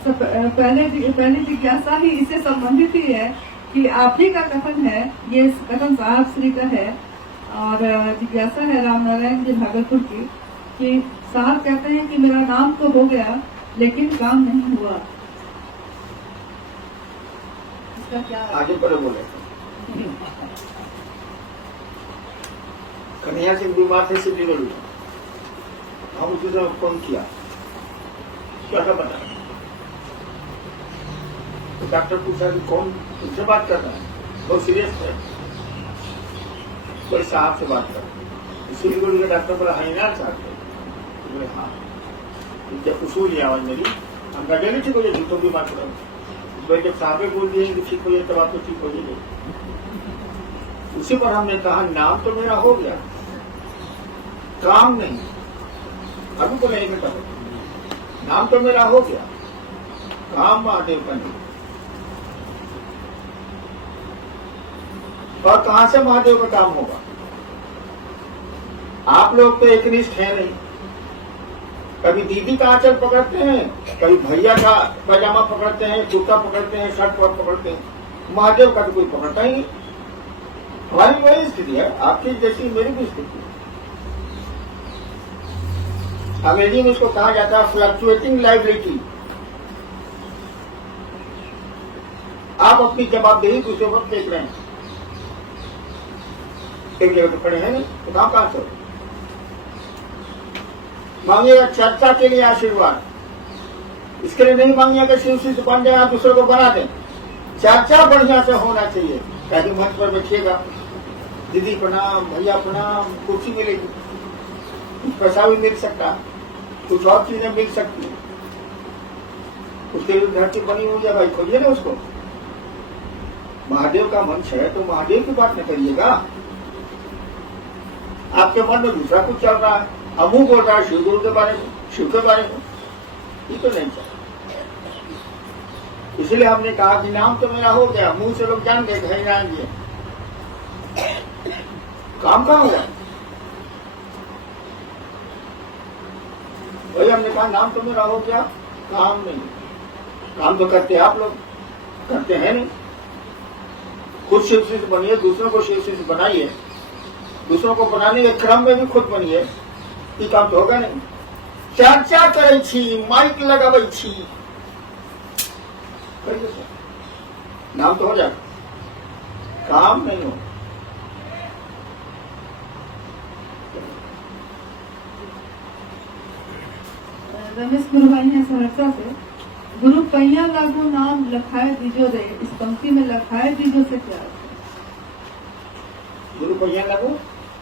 अच्छा, पहले जिज्ञासा ही इससे संबंधित ही है कि आप ही का कथन है, ये कथन साहब श्री का है, और जिज्ञासा है राम नारायण जी भागलपुर की, कि साहब कहते हैं कि मेरा नाम तो हो गया लेकिन काम नहीं हुआ। इसका क्या आगे पर बोले कन्हैया सिंह बीमार थे, सिद्धिगढ़ में हम उसी समय फोन किया, क्या बता, तो डॉक्टर पूछा कि कौन उनसे बात कर रहा है, बहुत सीरियस है, कोई साहब से बात कर रहे हैं। सिलीगुड़ी के डॉक्टर बोला हाँ यार साहब, बोले हाँ, जब उसूल लिया आवाज मेरी, हम कहा नहीं ठीक हो जाए, झूठों की बात करो, तो जब साहबे बोल दिए कि ठीक हो जाए तब आप तो ठीक हो जाए। उसी पर हमने कहा नाम तो मेरा हो गया, काम नहीं, अभी तो नहीं बेटा, नाम तो मेरा हो गया, काम महादेव का नहीं। और कहां से महादेव का काम होगा? आप लोग तो एकनिष्ठ है नहीं, कभी दीदी का आंचल पकड़ते हैं, कभी भैया का पैजामा पकड़ते हैं, जूता पकड़ते हैं, शर्ट पकड़ते हैं, महादेव का तो कोई पकड़ता ही नहीं। हमारी वही स्थिति है, आपकी जैसी मेरी भी स्थिति है। अंग्रेजी में इसको कहा जाता है फ्लक्चुएटिंग लाइबिलिटी। आप अपनी जवाबदेही दूसरे वक्त देख रहे हैं, एक जगह तो खड़े हैं नहीं, तो कहां से मांगिएगा चर्चा के लिए आशीर्वाद, इसके लिए नहीं मांगिएगा शिव से बन जाए, आप दूसरे को बना दें। चर्चा बढ़िया से होना चाहिए, ताकि मंच पर बैठिएगा, दीदी प्रणाम, भैया प्रणाम, कुर्सी मिलेगी, कुछ पैसा भी मिल सकता, कुछ और चीजें मिल सकती है, उसके लिए धरती बनी हुई है भाई, खोलिए ना उसको। महादेव का मंच है तो महादेव की बात न करिएगा, आपके मन में दूसरा कुछ चल रहा है, अमू बोल रहा है शिव गुरु के बारे में, शिव के बारे में, ये तो नहीं चाहिए। इसलिए हमने कहा कि नाम तो मेरा हो गया, मुंह से लोग जान गए घर जान दिए, काम कहाँ हुआ? वही हमने कहा नाम तो मेरा हो गया, काम नहीं। काम तो करते आप लोग, करते हैं नहीं। खुद शिव शिष्य बनिए, दूसरों को शिव शिष्य बनाइए, दूसरों को बनाने के क्रम में भी खुद बनिए, ये काम तो होगा नहीं। चर्चा करे छी, माइक लगावे छी, नाम तो हो जाएगा, काम नहीं हो। रमेश गुरु भाई हैं सहरसा से, गुरु पैया लागू नाम लखाए दीजो रे, इस पंक्ति में लखाए दीजो से क्या? गुरु पैया लागू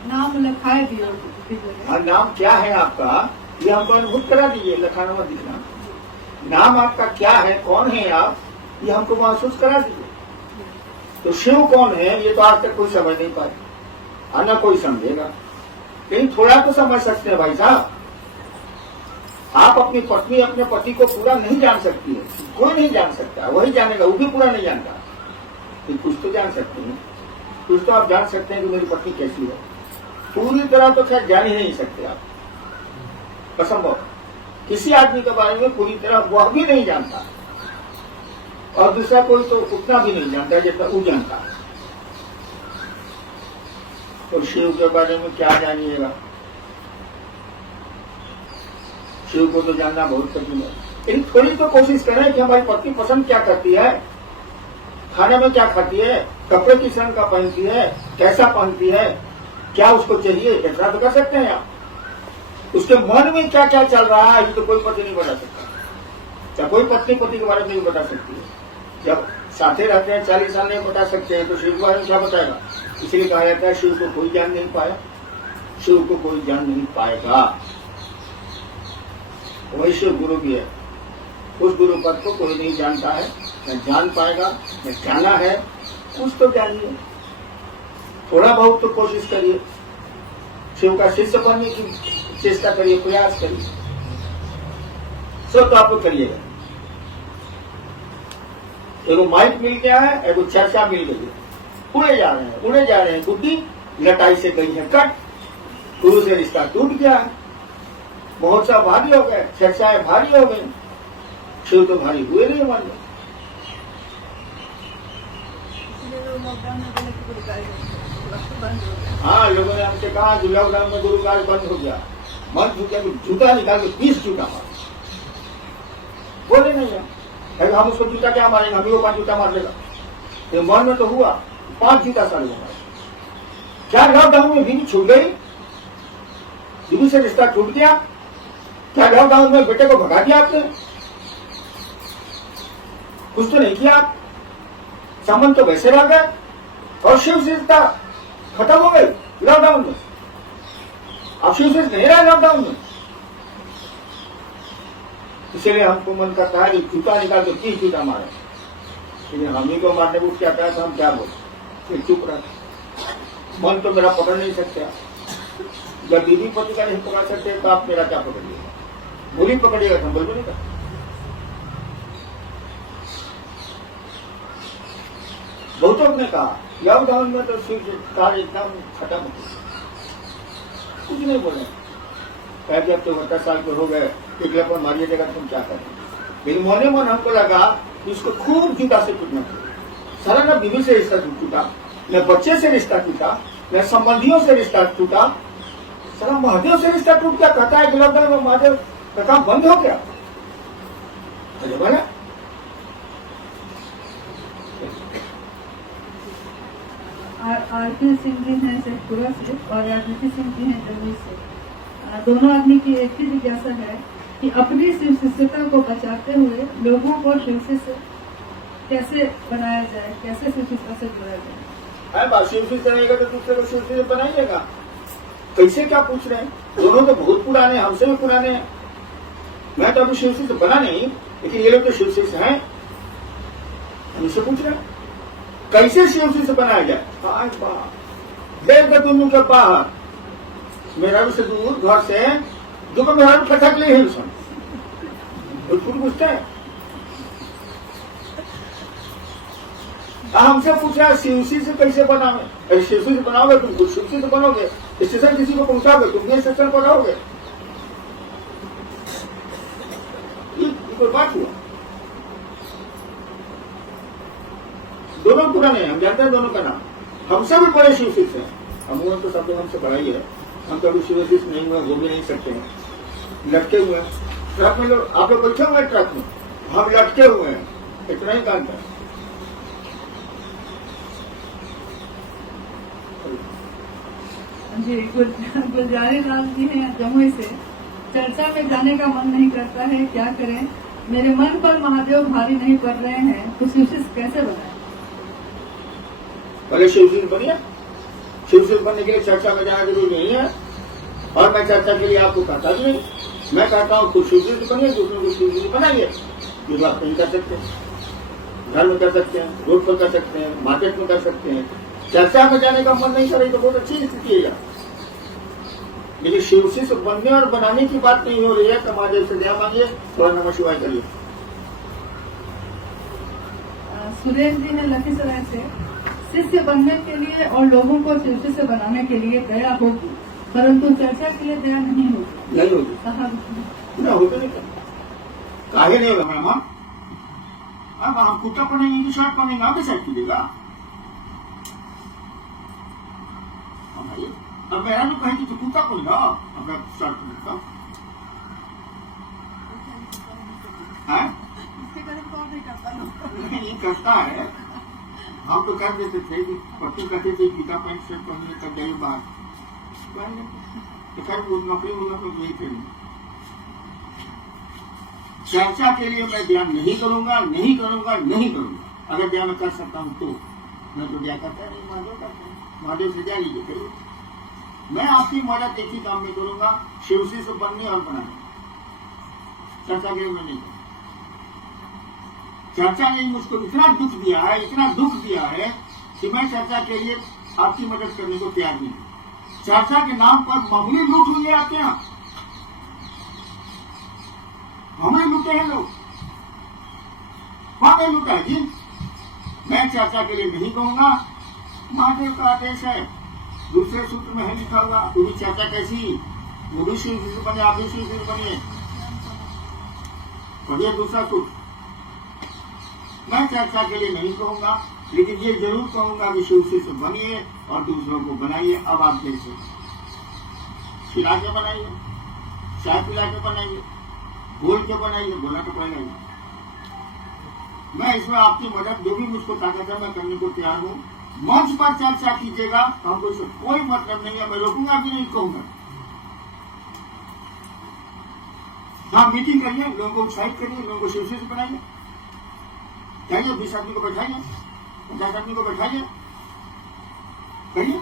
नाम लखाए दीजो रे। हाँ, नाम क्या है आपका ये हमको अनुभूत करा दीजिए, लखाना मत दिखना। नाम आपका क्या है, कौन है आप, ये हमको महसूस करा दीजिए। तो शिव कौन है ये तो आज तक कोई समझ नहीं पाए, और न कोई समझेगा, लेकिन थोड़ा तो समझ सकते हैं भाई साहब। आप अपनी पत्नी अपने पति को पूरा नहीं जान सकती है, कोई नहीं जान सकता, वही जानेगा, वो भी पूरा नहीं जानता, तो कुछ तो जान सकते हैं, कुछ तो आप जान सकते हैं कि मेरी पत्नी कैसी है। पूरी तरह तो खैर जान ही नहीं सकते आप, असंभव। किसी आदमी के बारे में पूरी तरह वह भी नहीं जानता, और दूसरा कोई तो उतना भी नहीं जानता जितना वो जानता है। तो शिव के बारे में क्या जानिएगा, शिव को तो जानना बहुत कठिन है। लेकिन थोड़ी तो कोशिश करें कि हमारी पत्नी पसंद क्या करती है, खाने में क्या खाती है, कपड़े किस रंग का पहनती है, कैसा पहनती है, क्या उसको चाहिए, इतना तो कर सकते हैं आप। उसके मन में क्या क्या चल रहा है ये तो कोई पति नहीं बता सकता, क्या कोई पत्नी पति के बारे में नहीं बता सकती है। जब साथे रहते हैं 40 साल नहीं बता सकते हैं, तो शिव के बारे में क्या बताएगा? इसलिए कहा जाता है शिव को कोई जान नहीं पाया, शिव को कोई जान नहीं पाएगा। वही शिव गुरु भी है, उस गुरु पद को कोई नहीं जानता है, न जान पाएगा, न जाना है। कुछ तो जानिए, थोड़ा बहुत तो कोशिश करिए, शिव का शिष्य बनने की चेष्टा करिए, प्रयास करिए, सब तो आप करिएगा। एगो माइक मिल गया है, एगो चर्चा मिल गई है, उड़े जा रहे हैं, उड़े जा रहे हैं। बुद्धि लटाई से गई है कट, गुरु से रिश्ता टूट गया है, महोत्सव भारी हो गए, चर्चाएं भारी हो गई, शिव तो भारी हुए नहीं मन में। हाँ, लोगों ने हमसे कहा कि लॉकडाउन में गुरु कार्य बंद हो गया, मन झूठा जूता निकाल के 20 जूता मार बोले नहीं है, हम उसको जूता क्या मारेंगे, हम वो 5 जूता मार लेगा। ये मन में तो हुआ 5 जूता साले मारे। क्या लॉकडाउन में बीवी छूट गई, बीवी से रिश्ता टूट गया? क्या लॉकडाउन में बेटे को भगा दिया आपने? कुछ तो नहीं किया आप, संबंध तो वैसे रह गए और शिव से रिश्ता खत्म हो गई लॉकडाउन में। अब शिव से नहीं रहा लॉकडाउन में, इसलिए हमको मन करता है कि जूता निकाल के 30 जूता मारे। लेकिन हम ही को मारने उठ जाता है तो हम क्या बोले, चुप रहे। मन तो मेरा पकड़ नहीं सकता, जब बीवी पति का नहीं पकड़ सकते तो आप मेरा क्या पकड़िएगा, बोली पकड़िएगा तो बोल भी नहीं कर। बहुतों ने कहा लॉकडाउन में तो शिव कार्य एकदम खत्म हो गया, कुछ नहीं बोले। कह जब तो 70 साल के हो गए, टिकलापन मारिए देगा तुम क्या करें। लेकिन मोने मन हमको लगा कि इसको खूब जूता से टूटना चाहिए। सारा न बीवी से रिश्ता टूटा, न बच्चे से रिश्ता टूटा, न संबंधियों से रिश्ता टूटा, सारा महादेव से रिश्ता टूट गया। कहता है कि लॉकडाउन में महादेव का काम बंद हो गया। बोला आरती सिंह जी हैं शेखपुरा से और राजनीति सिंह जी हैं जमुई से। दोनों आदमी की एक ही जिज्ञासा है कि अपनी शिव शिष्यता को बचाते हुए लोगों को शिव से कैसे बनाया जाए, कैसे शिव शिष्यता से जोड़ा जाए। शिव से रहेगा तो दूसरे को शिव से बनाइएगा। कैसे क्या पूछ रहे हैं, दोनों तो बहुत पुराने, हमसे भी पुराने हैं। मैं तो अभी शिव से बना नहीं, लेकिन ये लोग तो शिव से हैं। हमसे पूछ रहे हैं कैसे शिव से बनाया जाए। देख के दोनों के बाहर मेरा भी से दूर घर से जो को मेरा खटक ले ही पूछते हैं। हमसे पूछा शिवसी से कैसे बनाओगे, शिवसी से बनाओगे तुम, कुछ शिवसी से बनोगे, स्टेशन किसी को पहुंचाओगे, तुम ये स्टेशन बनाओगे, कोई बात हुआ। दोनों पुराने हैं, हम जानते हैं दोनों का नाम। हमसे भी बड़े शिवसी से हैं, हम तो सब लोग हमसे बड़ा ही है। हम कभी शिवसी नहीं हुए, घूम भी नहीं सकते हैं, लटके हुए हैं ट्रक में। लोग आप लोग बैठे हुए ट्रक में, हम लटके हुए हैं, इतना ही जानते हैं। जी गुलजारी लाल जी हैं जमुई से। चर्चा में जाने का मन नहीं करता है, क्या करें, मेरे मन पर महादेव भारी नहीं पड़ रहे हैं, तो शिवशिष कैसे बनाए। पहले शिवशिष बनिए। शिवशिष बनने के लिए चर्चा में जाना जरूरी नहीं है, और मैं चर्चा के लिए आपको कहता भी नहीं। मैं कहता हूँ खुद शिवशिष बनिए, दूसरों को शिवशिष बनाइए। ये बात नहीं कर सकते, घर में कर सकते हैं, रोड पर कर सकते हैं, मार्केट में कर सकते हैं। चर्चा में जाने का मन नहीं करे तो बहुत अच्छी स्थिति है। लेकिन शिवशिष बनने और बनाने की बात नहीं हो रही है। तो महादेव से दया मांगिए, थोड़ा नमः शिवाय करिए। सुरेश जी हैं लखीसराय से। शिष्य बनने के लिए और लोगों को शिष्य से बनाने के लिए दया होगी, परंतु चर्चा के लिए दया नहीं होगी। नहीं होगी, पूरा होता नहीं। काहे नहीं होगा मैम, अब हम कुत्ता पढ़ेंगे कि शर्ट पढ़ेंगे, आप डिसाइड कीजिएगा। अब मेरा भी कहेगी तो कुत्ता पढ़ेगा, अब मैं शर्ट पढ़ेगा। नहीं करता है, हम तो कर देते थे कि बच्चे कहते थे गीता पैंट शर्ट पहनने तक जाइए बाहर, नौकरी मिलना तो यही करेंगे। चर्चा के लिए मैं ध्यान नहीं करूंगा, नहीं करूंगा, नहीं करूंगा। अगर ध्यान कर सकता हूं तो मैं तो क्या करता नहीं, महादेव करता हूँ, महादेव से जा लीजिए करिए। मैं आपकी मदद एक ही काम में करूंगा, शिवसी से बनने और बनाने। चर्चा के लिए मैं नहीं। चर्चा ने मुझको इतना दुख दिया है, इतना दुख दिया है कि मैं चर्चा के लिए आपकी मदद करने को तैयार नहीं। चर्चा के नाम पर मामूली लूट हुई है आपके यहाँ, हमें लूटे हैं लोग, कौन लूटा है जी। मैं चर्चा के लिए नहीं कहूंगा, महादेव का आदेश है। दूसरे सूत्र में है लिखा हुआ, पूरी चर्चा कैसी, वो भी शिव बने, आप भी शिव बनिए। पढ़िए दूसरा सूत्र। मैं चर्चा के लिए नहीं कहूंगा, लेकिन ये जरूर कहूंगा कि शिव से बनिए और दूसरों को बनाइए। अब आप जैसे खिला के बनाइए, चाय पिला के बनाइए, बोल के बनाइए, बोला तो पड़ेगा ही। मैं इसमें आपकी मदद जो भी मुझको ताकत है मैं करने को तैयार हूँ। मंच पर चर्चा कीजिएगा, हमको इससे कोई मतलब नहीं है, मैं रोकूंगा भी नहीं कहूंगा। हाँ, मीटिंग करिए, लोगों को उत्साहित करिए, लोगों को शिव से बनाइए, जाइए 20 आदमी को बैठाइए, 50 आदमी को बैठाइए, करिए।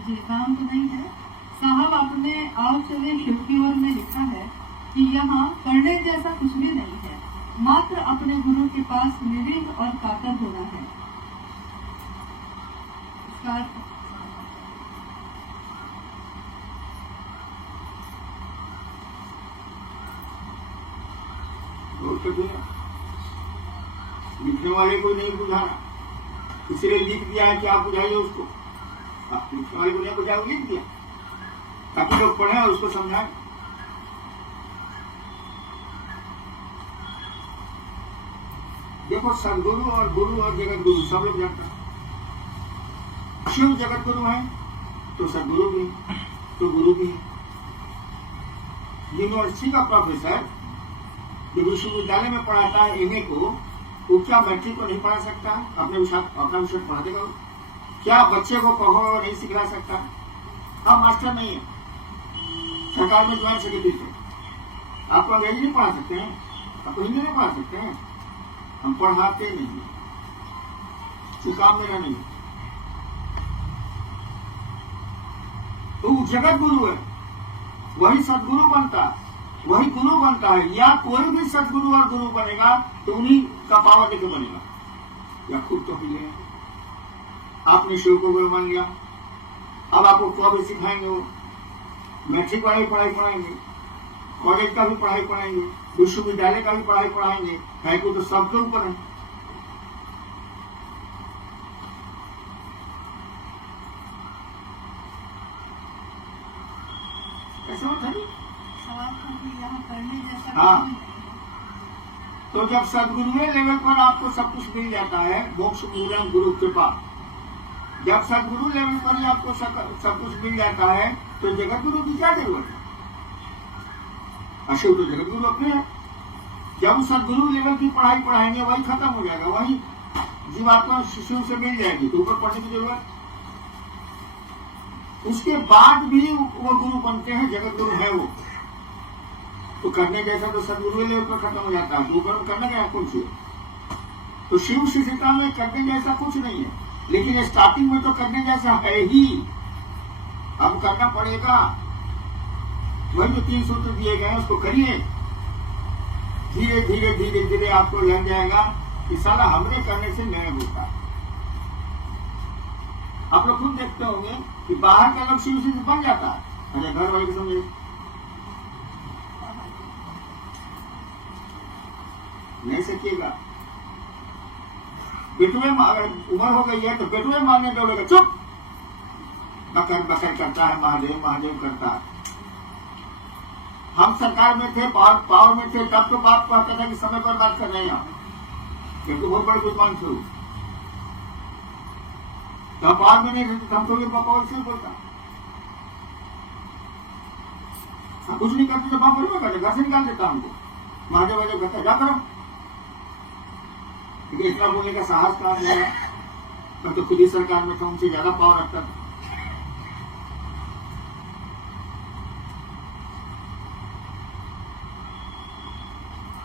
जी, नाम तो नहीं है साहब, आपने आओ चले शिव की ओर में लिखा है कि यहाँ पढ़ने जैसा कुछ भी नहीं है, मात्र अपने गुरु के पास निर्भीक और कातर होना है। इसका अर्थ लिखने वाले को नहीं बुझाना, इसलिए लिख दिया है कि आप बुझाइए उसको। आप लिखने वाले को नहीं बुझाया, लिख दिया ताकि लोग पढ़े और उसको समझाएं। देखो, सदगुरु और गुरु और जगत गुरु सब लोग जानते हैं। शिव जगत गुरु है तो सदगुरु भी, तो गुरु भी है। यूनिवर्सिटी का प्रोफेसर जो विश्वविद्यालय में पढ़ाता है एमए को, वो क्या मैट्रिक को नहीं पढ़ा सकता? अपना विषय पढ़ा देगा? क्या बच्चे को कहो नहीं सिखला सकता? हम मास्टर नहीं है, सरकार में ज्वाइंट सेक्रेटरी थे। आपको अंग्रेजी नहीं पढ़ा सकते हैं, आपको हिंदी नहीं पढ़ा सकते हैं, हम पढ़ाते नहीं, तो काम मेरा नहीं। तो जगत गुरु है, वही सदगुरु बनता, वही गुरु बनता है। या कोई भी सदगुरु और गुरु बनेगा तो उन्हीं का पावर देके बनेगा, या खुद तो ही है। आपने शिव को गुरु मान लिया, अब आपको क्या भी सिखाएंगे? वो मैट्रिक वाली पढ़ाई पढ़ाएंगे, कॉलेज का भी पढ़ाई पढ़ाएंगे, विश्वविद्यालय का भी पढ़ाई पढ़ाएंगे, है को तो सबके ऊपर है। ऐसा होता है। हाँ, तो जब सदगुरु लेवल पर आपको सब कुछ मिल जाता है, मोक्ष मूलम गुरु कृपा, जब सदगुरु लेवल पर ही आपको सब कुछ मिल जाता है तो जगत गुरु की क्या जरूरत है? अशिव तो जगत गुरु अपने हैं। जब सदगुरु लेवल की पढ़ाई पढ़ाएंगे वही खत्म हो जाएगा, वही जीवात्मा शिशु से मिल जाएगी, तो ऊपर पढ़ने की जरूरत। उसके बाद भी वो गुरु बनते हैं, जगत गुरु है वो। तो करने जैसा तो सदगुरु लेवल पर खत्म हो जाता है, ऊपर करने का कुछ है। तो शिव शिष्यता में करने जैसा कुछ नहीं है, लेकिन स्टार्टिंग में तो करने जैसा है ही। अब करना पड़ेगा, वही जो 3 सूत्र दिए गए उसको करिए। धीरे धीरे धीरे धीरे आपको लग जाएगा कि साला हमने करने से नहीं होता। आप लोग खुद देखते होंगे कि बाहर का लोग शिव शिष्य बन जाता है, अच्छा घर वाले को समझे नहीं सकिएगा। बेटुए अगर उम्र हो गई है तो बेटुए मारने दौड़ेगा, चुप, बकर बकर करता है, महादेव महादेव करता है। हम सरकार में थे, पावर में थे, तब तो बाप कहता था कि समय पर बात कर रहे हैं आप, क्योंकि बहुत बड़े विद्वान थे। तो पावर में नहीं रहते, हमको भी पावर से बोलता, कुछ नहीं करते तो बाप बोलना करते, घर से निकाल देता हमको, महादेव महादेव कहता जा करो। इतना बोलने का साहस कहाँ है? मैं तो खुद ही सरकार में था, उनसे ज्यादा पावर रखता था।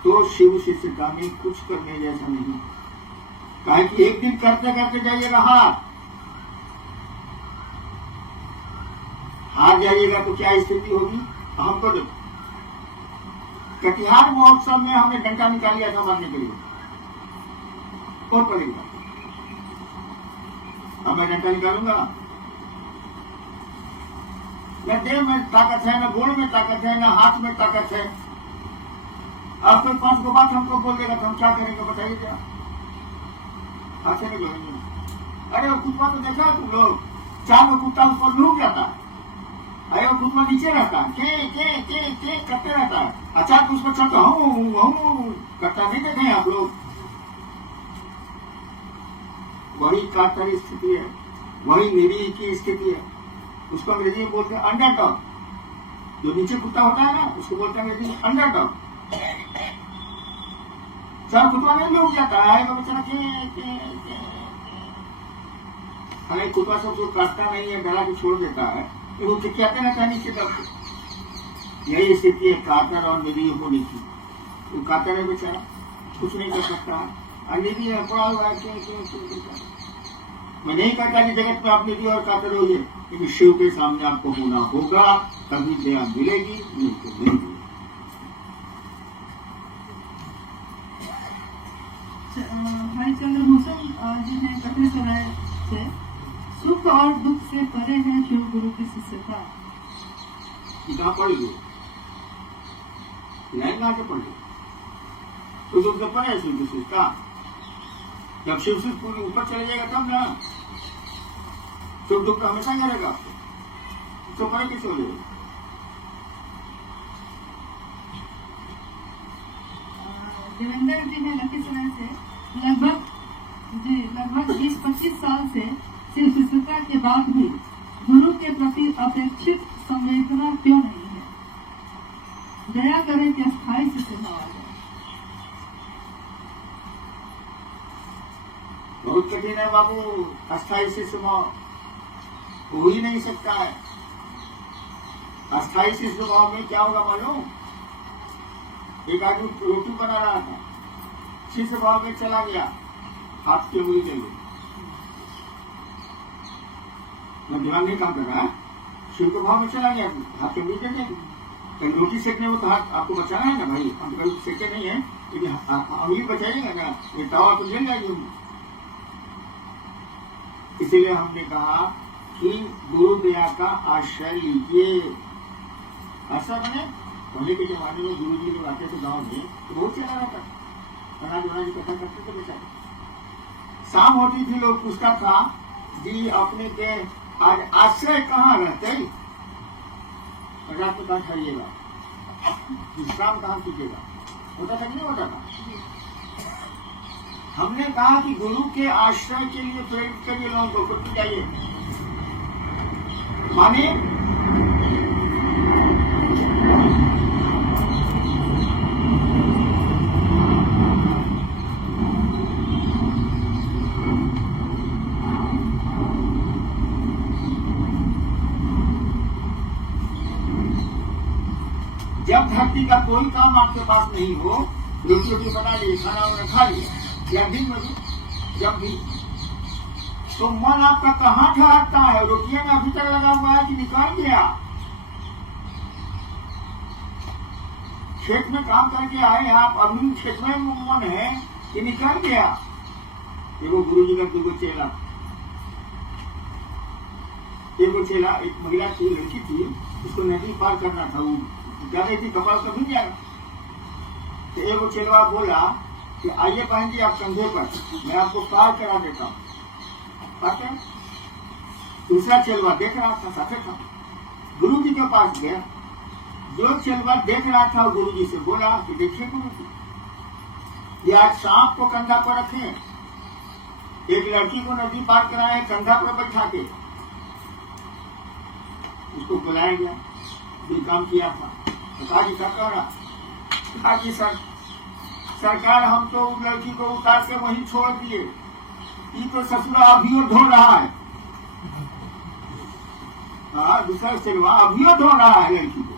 तो शिव शिष्यता में कुछ करने जैसा नहीं, कहे कि एक दिन करते करते जाइएगा हार जाइएगा तो क्या स्थिति होगी हमको देखो। कटिहार महोत्सव में हमने डंडा निकाल लिया था मारने के लिए, और पड़ेगा। अब मैं डंडा निकालूंगा, न देह में ताकत है, न गोड़ में ताकत है, न हाथ में ताकत है। अब कोई 5 को बात हमको बोल देगा तो हम क्या करेंगे बताइए? क्या हाथ से नहीं बोलेंगे? अरे वो कुछ बात तो देखा तुम लोग, चार को कुत्ता उसको लूट जाता है, अरे वो कुत्ता नीचे रहता है, के करते रहता है, अचानक उसको चलता हूँ करता नहीं देते आप लोग। वही कातरी स्थिति है, वही निरीह की स्थिति है। उसको अंग्रेजी में बोलते हैं अंडरडॉग। जो नीचे कुत्ता होता है ना, उसको बोलते हैं अंग्रेजी में अंडरडॉग। चार कुत्ता नहीं लूट जाता है, वो बेचारा अरे कुत्ता सब जो काटता नहीं है, डरा के छोड़ देता है, वो कहते रहता है नीचे दब। यही स्थिति है कातर और निरीह होने की। वो कातर है बेचारा, कुछ नहीं कर सकता है, और निरीह है पड़ा हुआ है। मैं नहीं कहता कि जगत में आप निरीह और कातर होइए, लेकिन शिव के सामने आपको होना होगा, तभी दया मिलेगी, नहीं तो नहीं मिलेगी। भाई चंद्रभूषण जी ने कथन सुनाए थे, सुख और दुख से परे है शिव गुरु की शिष्यता। कहाँ पढ़ेगी लाइन कहाँ से पढ़ेगी? तो दुख से परे है शिव की शिष्यता। जब शिव से पूरी ऊपर चले जाएगा तब ना, सुख दुख तो हमेशा ही रहेगा आपको, तो परे किसे हो जाएगा? देवेंद्र जी ने लखीसराय से लगभग 20-25 साल से शिव शिष्यता के बाद भी गुरु के प्रति अपेक्षित संवेदना क्यों नहीं है? दया करें कि अस्थायी शिष्य न आ जाए। बहुत कठिन है बाबू, अस्थायी शिष्य हो ही नहीं सकता है। अस्थायी शिष्य भाव में क्या होगा मालूम? एक आदमी रोटी बना रहा था, शिष्य भाव में चला गया, हाथ की उंगली ले ली। मैं दिमाग नहीं काम कर रहा है, शिव के भाव में चला गया, हाथ की उंगली ले ली। कहीं रोटी सेकने में तो हाथ आपको बचाना है ना भाई, हम तो कभी सेके नहीं है, लेकिन उंगली बचाइएगा ना, ये तवा तो जल जाएगी। इसीलिए हमने कहा कि गुरु दया का आश्रय लीजिए। ऐसा बने पहले के जमाने में गुरु जी लोग आते थे गांव में, तो बहुत चला रहता, अनाज वनाज इकट्ठा करते थे बेचारे। शाम होती थी, लोग पूछता था जी अपने के आज आश्रय कहाँ रहते, रात में कहाँ ठहरिएगा, विश्राम कहाँ कीजिएगा, होता था कि नहीं होता था? हमने कहा कि गुरु के आश्रय के लिए प्रेरित करिए लोगों को, खुद जाइए। माने जब धरती का कोई काम आपके पास नहीं हो, रोटी बना लिए, खाना वाना खा लिया, या दिन में भी जब भी, तो मन आपका कहाँ ठहरता है? रोटियां में अभी तक लगा हुआ है कि निकाल गया? खेत में काम करके आए आप, अभी खेत में मन है कि निकाल गया? देखो गुरु जी का दुगो चेला, एक महिला थी, लड़की थी, उसको नदी पार करना था, वो जा रही थी, कपड़ा तो भीग जाएगा। तो एगो चेलवा बोला कि आइए बहन जी आप कंधे पर, मैं आपको पार करा देता हूँ। दूसरा चेलवा देख रहा था, साथे था, गुरु जी के पास गया। जो चेलवा देख रहा था गुरु जी से बोला कि देखिए गुरु जी, ये आज सांप को कंधा पर रखे, एक लड़की को नदी पार कराए कंधा पर बैठा के, उसको बुलाया गया, जो काम किया था। बता जी क्या कह रहा? कहा कि सरकार हम तो उस लड़की को उतार के वहीं छोड़ दिए, ये तो ससुरा अभियो ढो रहा है। हाँ, दूसरा सिलवा अभियो ढो रहा है लड़की को,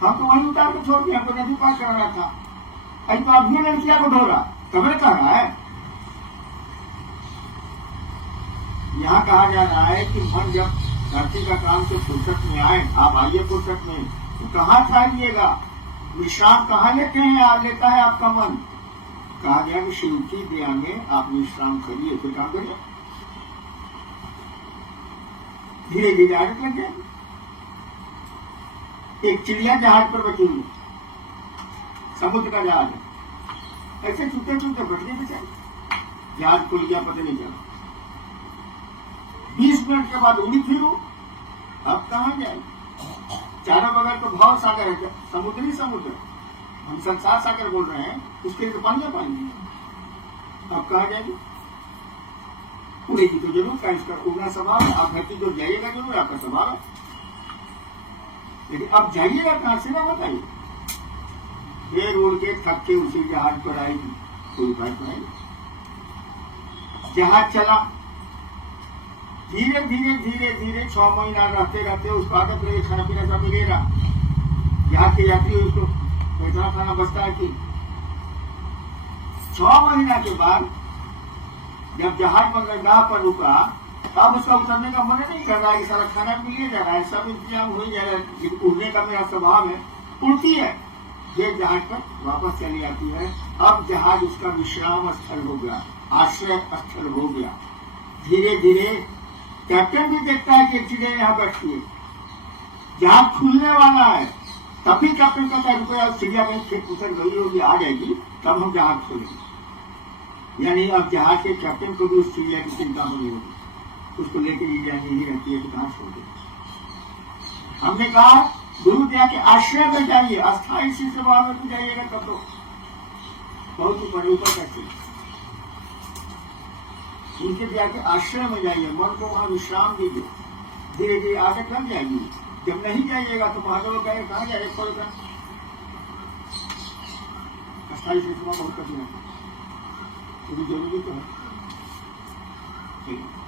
हम तो वहीं उतार के छोड़ दिए, हमको नदी पार करना था, अभी तो अभियो लड़किया को ढो रहा, खबर कह रहा है। यहाँ कहा जा रहा है कि मन जब धरती का काम से फुर्सत में आए, आप आइए फुर्सत में, तो कहाँ ठहरिएगा? विश्राम कहाँ लेते हैं? आप लेता है आपका मन। कहा गया कि शिव की दया में आप विश्राम करिए, फिर काम करिए, धीरे धीरे आदत लग जाएगी। एक चिड़िया जहाज पर बची हुई, समुद्र का जहाज है, ऐसे छूटे छूटे बच गए बेचारे, जहाज को लिया पता नहीं चला। 20 मिनट के बाद उड़ी फिरू, अब कहाँ जाए? चारों बगल तो भाव सागर है, समुद्री समुद्र, हम संसार सागर बोल रहे हैं, उसके लिए तो पानी पानी, अब कहाँ जाएगी? उड़ेगी तो जरूर, का इसका उड़ना स्वभाव है, आप धरती जो जाइएगा जरूर, आपका स्वभाव है, लेकिन अब जाइएगा कहाँ से ना बताइए? देर उड़ के थक के उसी जहाज पर आएगी, कोई उपाय तो नहीं। जहाज चला, धीरे धीरे धीरे धीरे 6 महीना रहते रहते उसको आदत लगे, खाना पीना सब मिलेगा, जहाज के यात्री उसको इतना खाना बचता है कि 6 महीना के बाद जब जहाज बंदरगाह पर रुका, तब उसका उतरने का मन नहीं कर रहा है कि सारा खाना मिल जा रहा है, सब इंतजाम हो जा रहा है, उड़ने का मेरा स्वभाव है, उड़ती है, ये जहाज पर वापस चली आती है। अब जहाज उसका विश्राम स्थल हो गया, आश्रय स्थल हो गया। धीरे धीरे कैप्टन भी देखता है कि चीजें यहाँ बैठती है, जहाज खुलने वाला है, तभी कैप्टन कहता है रुपया चिड़िया कहीं खेत उतर गई होगी, आ जाएगी, तब हम जहाज खोलेंगे। यानी अब जहाज के कैप्टन को भी उस चिड़िया की चिंता होनी होगी, उसको लेके ये यही रहती है कि कहाँ छोड़ दे। हमने कहा गुरु दया के आश्रय में जाइए, अस्थायी सी सेवा में तो जाइएगा तब तो बहुत ऊपर ऊपर करते, उनके दया के आश्रय में जाइए, मन को वहां विश्राम दीजिए, धीरे धीरे आदत लग जाएगी। जब नहीं जाइएगा तो महादेव कहेगा कहाँ जाए, अस्थायी सी सेवा बहुत कठिन है, जरूरी तो है। ठीक है।